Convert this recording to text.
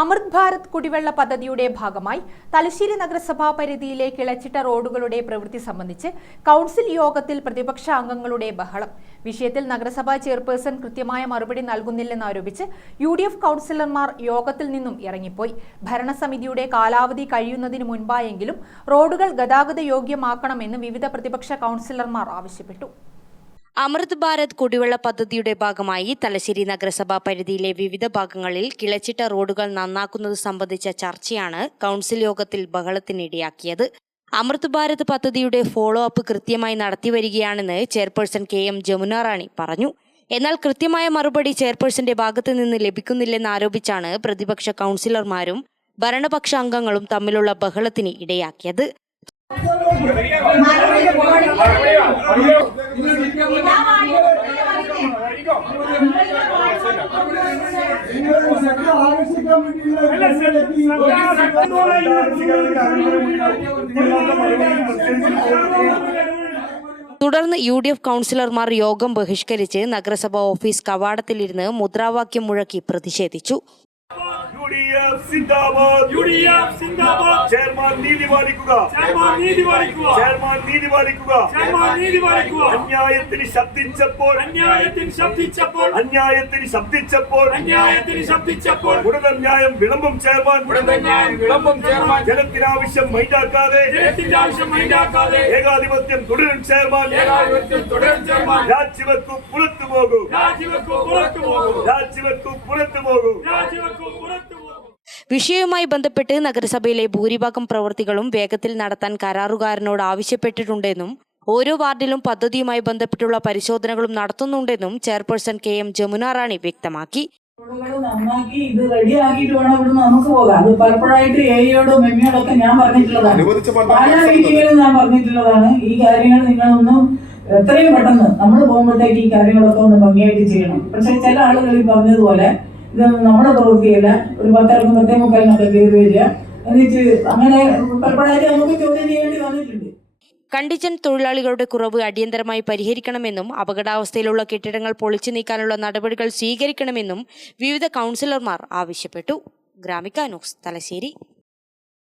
അമൃത് ഭാരത് കുടിവെള്ള പദ്ധതിയുടെ ഭാഗമായി തലശ്ശേരി നഗരസഭാ പരിധിയിലെ കിളച്ചിട്ട റോഡുകളുടെ പ്രവൃത്തി സംബന്ധിച്ച് കൗൺസിൽ യോഗത്തിൽ പ്രതിപക്ഷ അംഗങ്ങളുടെ ബഹളം. വിഷയത്തിൽ നഗരസഭാ ചെയർപേഴ്സൺ കൃത്യമായ മറുപടി നൽകുന്നില്ലെന്നാരോപിച്ച് യു ഡി എഫ് കൌൺസിലർമാർ യോഗത്തിൽ നിന്നും ഇറങ്ങിപ്പോയി. ഭരണസമിതിയുടെ കാലാവധി കഴിയുന്നതിന് മുൻപായെങ്കിലും റോഡുകൾ ഗതാഗത യോഗ്യമാക്കണമെന്ന് വിവിധ പ്രതിപക്ഷ കൗൺസിലർമാർ ആവശ്യപ്പെട്ടു. അമൃത് ഭാരത് കുടിവെള്ള പദ്ധതിയുടെ ഭാഗമായി തലശ്ശേരി നഗരസഭാ പരിധിയിലെ വിവിധ ഭാഗങ്ങളിൽ കിളച്ചിട്ട റോഡുകൾ നന്നാക്കുന്നത് സംബന്ധിച്ച ചർച്ചയാണ് കൗൺസിൽ യോഗത്തിൽ ബഹളത്തിനിടയാക്കിയത്. അമൃത് ഭാരത് പദ്ധതിയുടെ ഫോളോ അപ്പ് കൃത്യമായി നടത്തിവരികയാണെന്ന് chairperson K M Jamuna Rani പറഞ്ഞു. എന്നാൽ കൃത്യമായ മറുപടി ചെയർപേഴ്സന്റെ ഭാഗത്തു നിന്ന് ലഭിക്കുന്നില്ലെന്ന് ആരോപിച്ചാണ് പ്രതിപക്ഷ കൗൺസിലർമാരും ഭരണപക്ഷ അംഗങ്ങളും തമ്മിലുള്ള ബഹളത്തിന് ഇടയാക്കിയത്. തുടർന്ന് യു ഡി എഫ് കൌൺസിലർമാർ യോഗം ബഹിഷ്കരിച്ച് നഗരസഭാ ഓഫീസ് കവാടത്തിലിരുന്ന് മുദ്രാവാക്യം മുഴക്കി പ്രതിഷേധിച്ചു. ചെയർമാൻ നീതി പാലിക്കുക. ചെയർമാൻ നീതി പാലിക്കുക. ചെയർമാൻ നീതി പാലിക്കുക. ചെയർമാൻ നീതി പാലിക്കുക. അന്യായത്തിന് ശബ്ദിച്ചപ്പോൾ. അന്യായത്തിന് ശബ്ദിച്ചപ്പോൾ. അന്യായത്തിന് ശബ്ദിച്ചപ്പോൾ. അന്യായത്തിന് ശബ്ദിച്ചപ്പോൾ. ഉടനെ ന്യായം വിളമ്പും ചെയർമാൻ. ഉടനെ ന്യായം വിളമ്പും ചെയർമാൻ. ജലത്തിനാവശ്യം മൈൻഡാക്കാതെ. ജനത്തിന്റെ ആവശ്യം മൈൻഡാക്കാതെ. ഏകാധിപത്യം തുടരും ചെയർമാൻ. ഏകാധിപത്യം തുടരും ചെയർമാൻ. രാജിവെക്കു പുറത്തു പോകൂ. രാജിവെക്കൂ പുറത്തു പോകും. രാജിവെക്കു പുറത്തു പോകൂ. രാജിവെക്കൂ പുറത്തു വിഷയവുമായി ബന്ധപ്പെട്ട് നഗരസഭയിലെ ഭൂരിഭാഗം പ്രവൃത്തികളും വേഗത്തിൽ നടത്താൻ കരാറുകാരനോട് ആവശ്യപ്പെട്ടിട്ടുണ്ടെന്നും ഓരോ വാർഡിലും പദ്ധതിയുമായി ബന്ധപ്പെട്ടുള്ള പരിശോധനകളും നടത്തുന്നുണ്ടെന്നും chairperson K M Jamuna Rani വ്യക്തമാക്കി. റോഡുകൾ നന്നാക്കി ഇത് റെഡിയാക്കിയിട്ട് വേണം ഇവിടുന്ന് നമുക്ക് പോകാം. അത് പലപ്പോഴായിട്ട് എയോടും എമ്മയോടും ഞാൻ പറഞ്ഞിട്ടുള്ളതാണ്. അനുവദിച്ച പല മീറ്റിങ്ങിലും ഞാൻ പറഞ്ഞിട്ടുള്ളതാണ്. ഈ കാര്യങ്ങൾ നിങ്ങളൊന്നും എത്രയും പെട്ടെന്ന് നമ്മൾ പോകുമ്പോഴത്തേക്ക് ഈ കാര്യങ്ങളൊക്കെ ഒന്ന് ഭംഗിയായിട്ട് ചെയ്യണം. പക്ഷെ ചില ആളുകൾ ഈ പറഞ്ഞതുപോലെ ഇതൊന്നും നമ്മുടെ പ്രവൃത്തിയല്ല ഒരു പത്തരക്കും പത്തേ മുക്കാലിനൊക്കെ കയറി വരിക. എന്നിട്ട് അങ്ങനെ പലപ്പോഴായിട്ട് നമുക്ക് ചോദ്യം ചെയ്യേണ്ടി വന്നിട്ടുണ്ട്. കണ്ടിജൻ തൊഴിലാളികളുടെ കുറവ് അടിയന്തരമായി പരിഹരിക്കണമെന്നും അപകടാവസ്ഥയിലുള്ള കെട്ടിടങ്ങൾ പൊളിച്ചു നീക്കാനുള്ള നടപടികൾ സ്വീകരിക്കണമെന്നും വിവിധ കൗൺസിലർമാർ ആവശ്യപ്പെട്ടു. ഗ്രാമിക ന്യൂസ് തലശ്ശേരി.